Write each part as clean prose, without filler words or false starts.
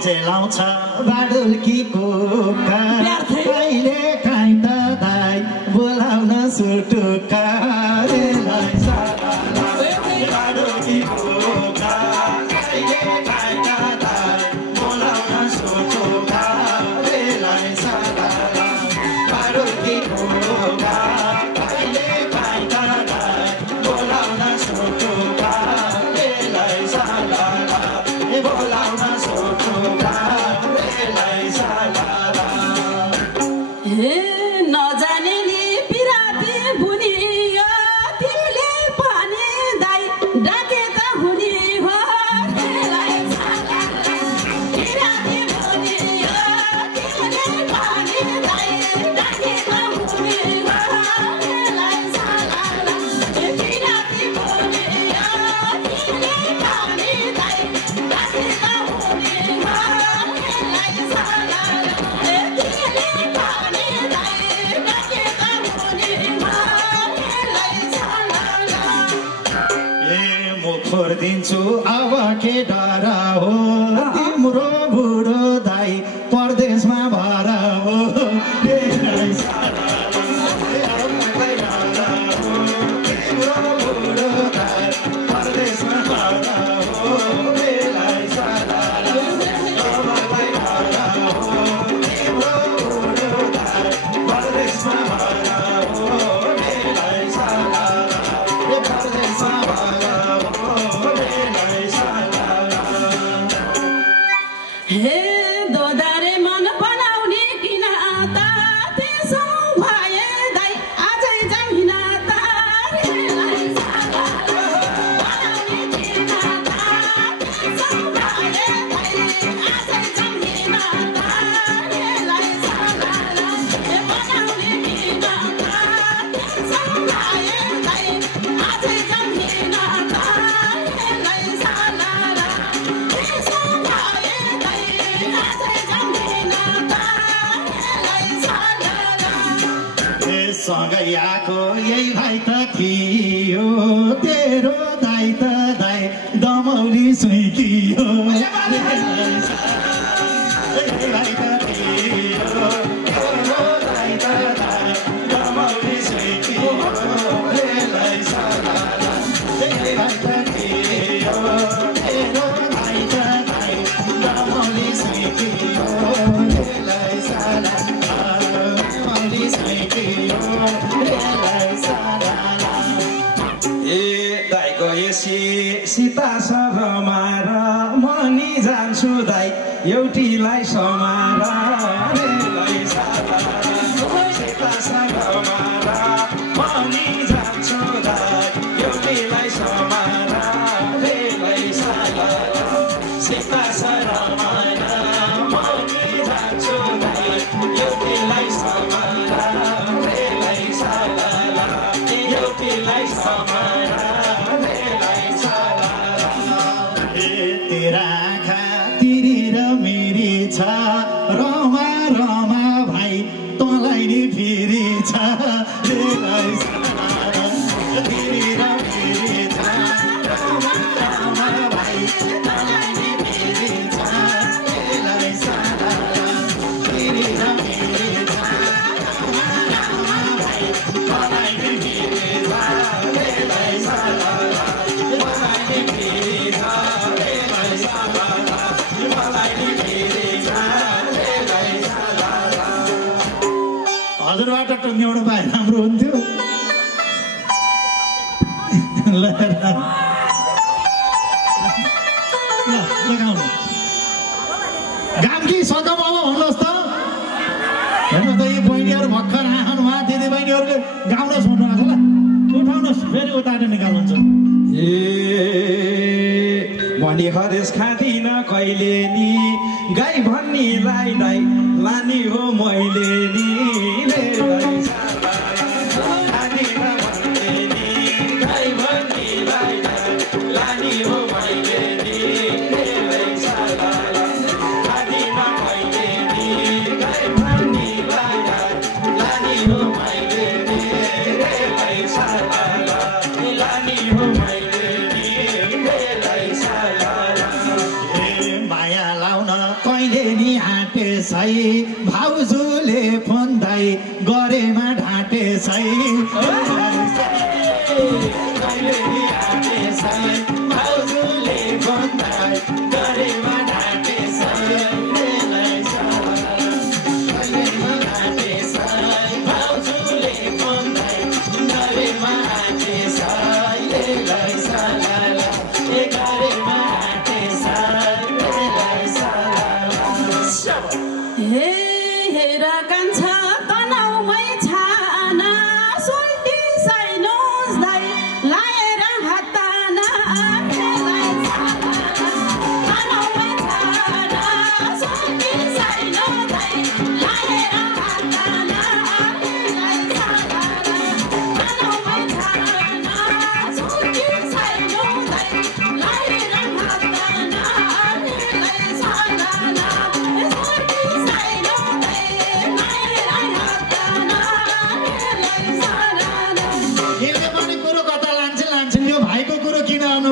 चेलाउँछ बाडुल्कीको कहिले काहीँ त दाइ बोलाउन सुटुका दिन्छु अब के डर हो तिम्रो बुढो दाइ परदेशमा भर हो सँगै आएको यही भाइ त थियो तेरो दाइ त दाइ दमौली सुइकियो सीता सरमार मनी जान्छु दाइ एउटीलाई समार सीता सरमार मनी जान्छु दाइ एउटीलाई समार सीता सरमार मनी जान्छु दाइ एउटीलाई समार एउटीलाई समार रमा रमा भाइ तँलाई नि फेरि छ हजुरबाट टुङ्ग्याउनु पाए राम्रो हुन्थ्यो लगाउनु गाम्की सकम अब भन्नुहोस् त हेर्नु त यी बहिनीहरू भर्खर आउनु भयो दिदी बहिनीहरूले गाउनुहोस् भन्नुभएको ल उठाउनुहोस् फेरि उताएर निकाल्नुहुन्छ भनी हरेस खाँदिन कहिले नि गाई भन्नेलाई दाइ लानी हो मैले नि माया लाउन अहिले नि आँटे सै भाउजूले फोन दाइ गरेमा ढाँटे सै अहिले नि आँटे सै भाउजूले फोन दाइ गरेमा ढाँटे सै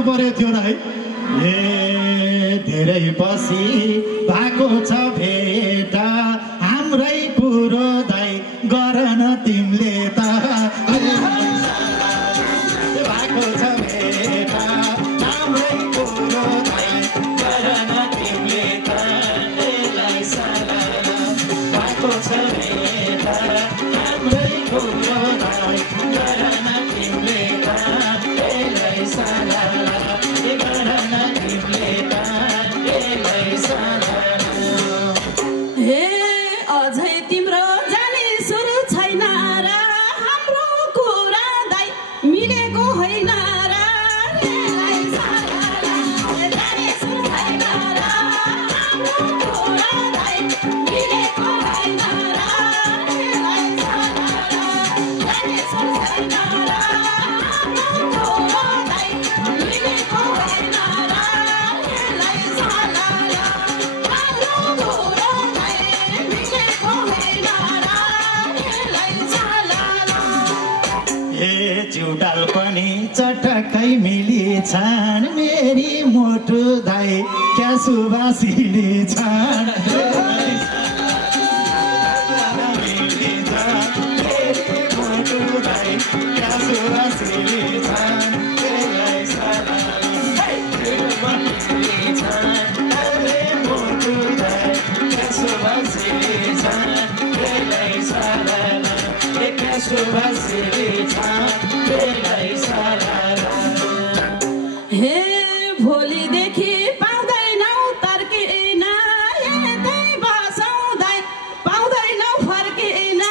पर्यो थियो र है ए धेरै पछि भएको छ भेट हाम्रै कुरो दाइ गर न तिमीले त भएको छ भेट हाम्रै कुरो दाइ गर न तिमीले त भएको छ भेट हाम्रै कुरो दाइ गर न तिमीले त अझै तिम्रो जाने सुरु छैन र हाम्रो कुरा दाइ मिलेको होइन र जाने सुरु छैन र हाम्रो कुरा दाइ मिलेको होइन र जाने सुरु छैन र हाम्रो कुरा दाइ मिलेको होइन र जुडाल पनि चटक्कै मिलिछन् मेरी मोटु दाइ क्या सुबासिनी छन् मेरी मोटु दाइ क्या सुबासिनी छन् मोटु दाइ क्या सुबासिनी छन् हे भोलिदेखि पाउँदैनौ तर्किन यतै बसौँ दाइ पाउँदैनौ फर्किन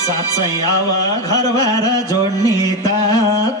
साँच्चै अब घरबार जोड्ने त